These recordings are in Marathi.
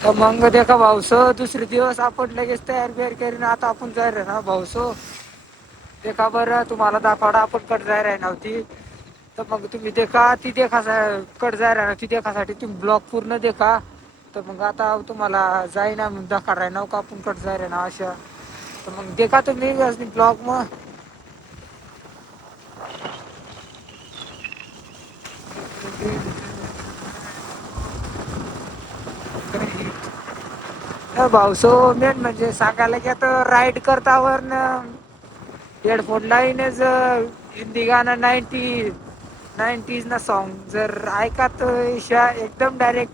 तर मग देखा भाऊस दुसरे दिवस आपण लगेच तयार बियार करीन आता आपण जाय रे ना भाऊसो देखा बरं तुम्हाला दाखवाडा आपण कट जाय राही नव्हती तर मग तुम्ही देखा ती देखा कट जाय राही ती देखासाठी तुम्ही ब्लॉग पूर्ण देखा तर मग आता तुम्हाला जाईना दाखा राही नव का आपण कट जाय रे ना अशा तर मग देखा तुम्ही ब्लॉग मग भाऊसो मेन म्हणजे सांगायला की आता राईड करतावर हेडफोन लाईनच हिंदी गाणं 90s ना सॉन्ग जर ऐकात एकदम डायरेक्ट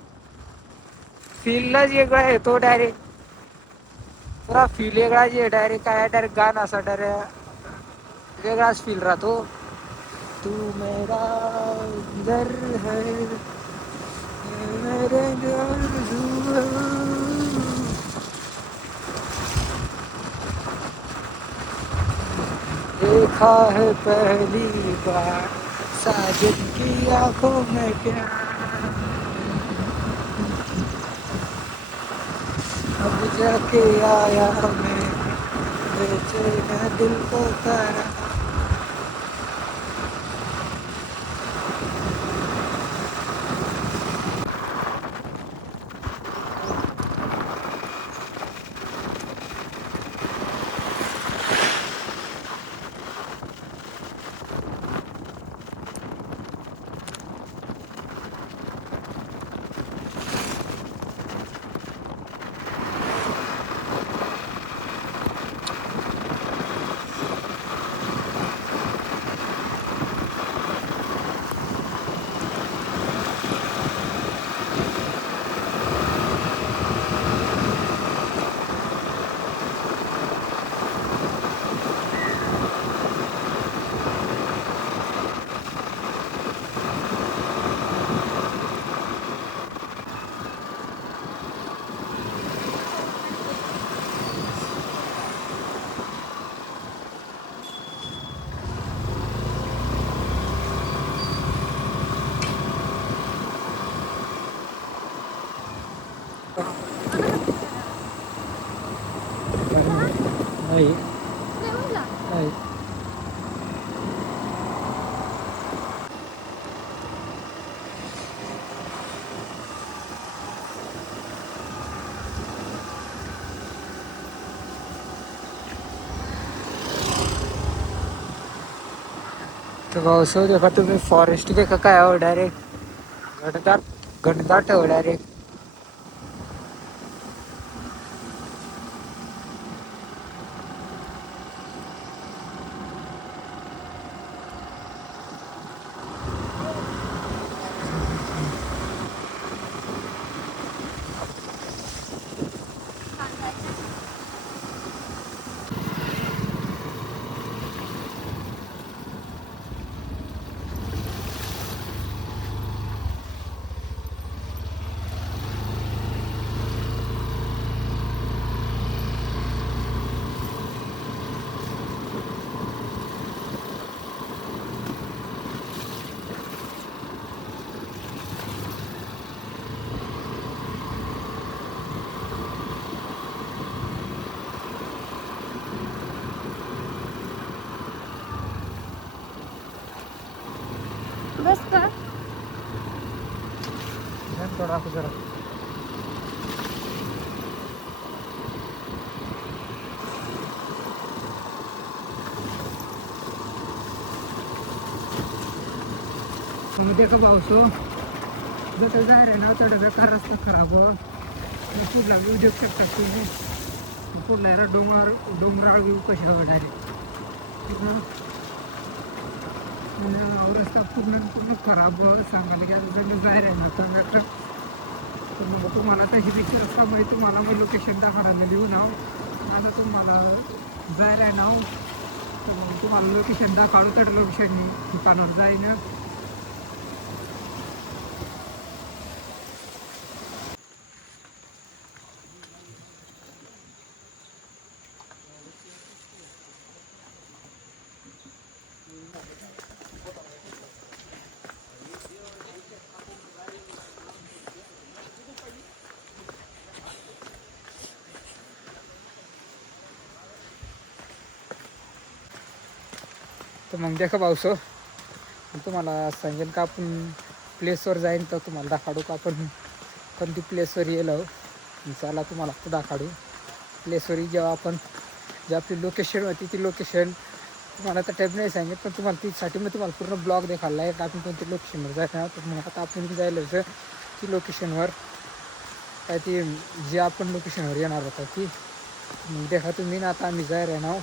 फीलच वेगळा आहे तो डायरेक्ट पुरा फील वेगळा जे डायरेक्ट काय डायरेक्ट गाणं असं डायरेक्ट वेगळाच फील राहतो तू मेरा घर है मेरे देखा है पहली बार साजन की आंखों में प्यार अब जाके आया मैं बेचैन दिल को करा नाही नाही तर भाऊ देखा तुम्ही फॉरेस्ट देखा काय हो डायरेक्ट घनदाट हो डायरेक्ट बस का थोडा जरा मग देखा भाऊसो जसं जाय रे ना तेवढा बेकार रस्ता खराब हो पुढला व्ह्यू देऊ शकता तुम्ही पुढला आहे डोंगराळ व्ह्यू कशा डायरेक्ट रस्ता पूर्ण खराब सांगायला की आता सगळं जाय रे ना सांगायचं तर मग तुम्हाला तशी पिक्चर रस्तामुळे तुम्हाला मी लोकेशन दाखवायला लिहून आता तुम्हाला जाय रे ना तर मग तुम्हाला लोकेशन दाखवलं तर लोकेशन ठिकाणावर जाईन तर मग देखा पावसो तुम्हाला सांगेल का आपण प्लेसवर जाईन तर तुम्हाला दाखवू का आपण कोणती प्लेसवर येलो. चला तुम्हाला तो दाखवू प्लेसवर जेव्हा आपण जे आपली लोकेशन होती ती लोकेशन तुम्हाला आता टाईप नाही सांगेल पण तुम्हाला तीसाठी मग तुम्हाला पूर्ण ब्लॉग दाखवला आहे का आपण कोणत्या लोकेशनवर जायचं. तर मग आता आपण जायला ती लोकेशनवर काय ती जे आपण लोकेशनवर येणार होता ती मग देखा तुम्ही ना. आता आम्ही जाय रे नाव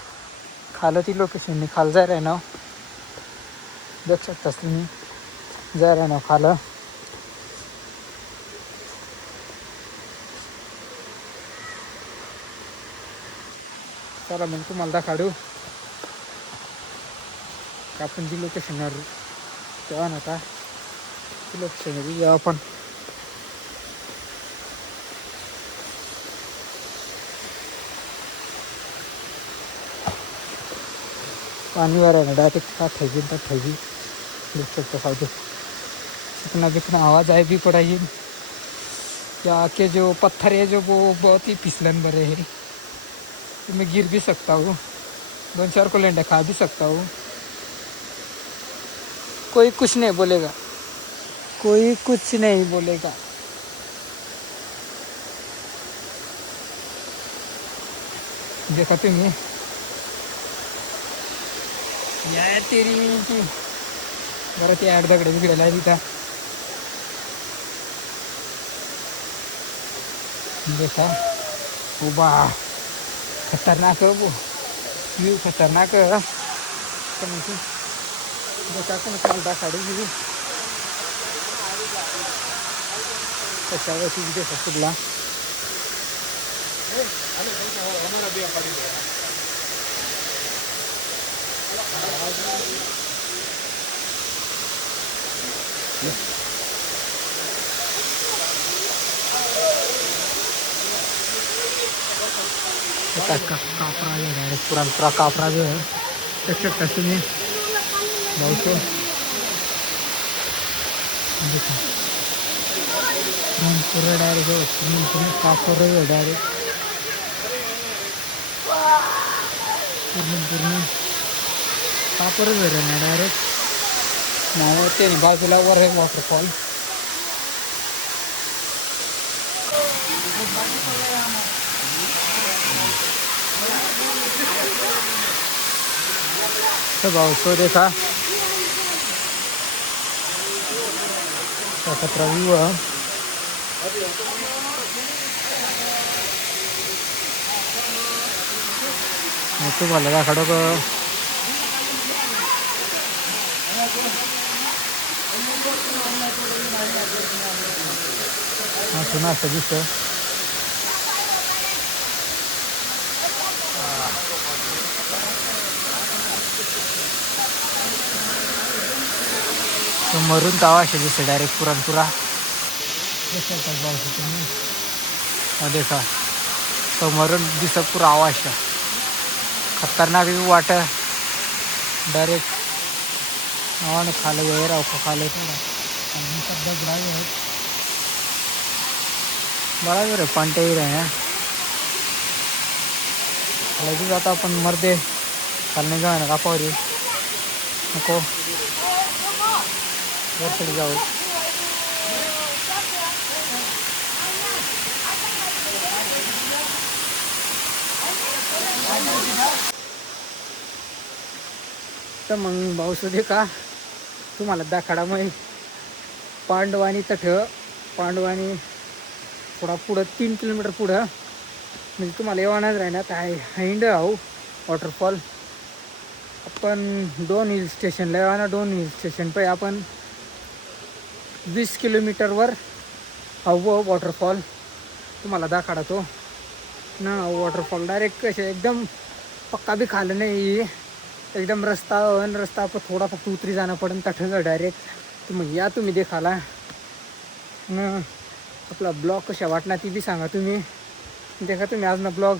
खालं ती लोकेशनने खाल जाय रे नाव देख शकतास तुम्ही जाय रे नाव खालं. चला मग तुम्हाला दाखवू का आपण जी लोकेशनवर तेव्हा नव्हता ती लोकेशनवर जेव्हा आपण पानी आ रहा है ना डायरेक्ट ठगी देख सकते हो. इतना जितना आवाज़ आए भी पड़ा ये यहाँ के जो पत्थर है जो वो बहुत ही फिसलन भरे हैं. तो मैं गिर भी सकता हूँ 2-4 को लेंडा खा भी सकता हूँ. कोई कुछ नहीं बोलेगा कोई कुछ नहीं बोलेगा. देखा तुम्ही यार तेरी की बरं ते ॲड दगडे बिगडेला आहे तिथं. देखा उबा खतरनाक व्यू खतरनाक पण देखा पण चालता काढू घेऊ त्याच्यावरती देखा कुठला कापरा जो है पूरा कापरा जो है देख सकते तुम्हें बहुत पूरा डायरेक्ट कापड़ है डायरेक्ट पूर्ण कापड़ है ना डायरेक्ट नावते बाजूला वर आहे वॉटरफॉल. तो भाव सो देखा खतरा व्यू है. तो बोला दाखवतो का सुना असं दिसतं. समोरून तावा असे दिसते डायरेक्ट पुरणपुरा देखा समोरून दिसत पुरा आवाज खतरनाक वाट डायरेक्ट आवाने खाले वगैरे राव खाले बराबर है पांटे ही रहे हैं लगेच आता आपण मर्दे खालने जाऊ ना कापावरी नको वरकडे जाऊ. तर मग भाऊ दे का तुम्हाला दाखडामुळे पांडवानी तठ पांडवानी थोडा पुढं 3 किलोमीटर पुढं म्हणजे तुम्हाला येवानाच राहण्यात आहे हैंड आहो वॉटरफॉल. आपण 2 हिल स्टेशनला येवाना 2 हिल स्टेशन पे आपण 20 किलोमीटरवर हवं वॉटरफॉल तुम्हाला दाखडा तो ना. वॉटरफॉल डायरेक्ट कसे एकदम पक्का भी खालं नाही एकदम रस्ता पर थोड़ा फक्त उतरी जाना पड़न तठं डायरेक्ट. तर मग या तुम्ही देखाला ना आपला ब्लॉग कशा वाटणार ती बी सांगा तुम्ही. देखा तुम्ही आज ना ब्लॉग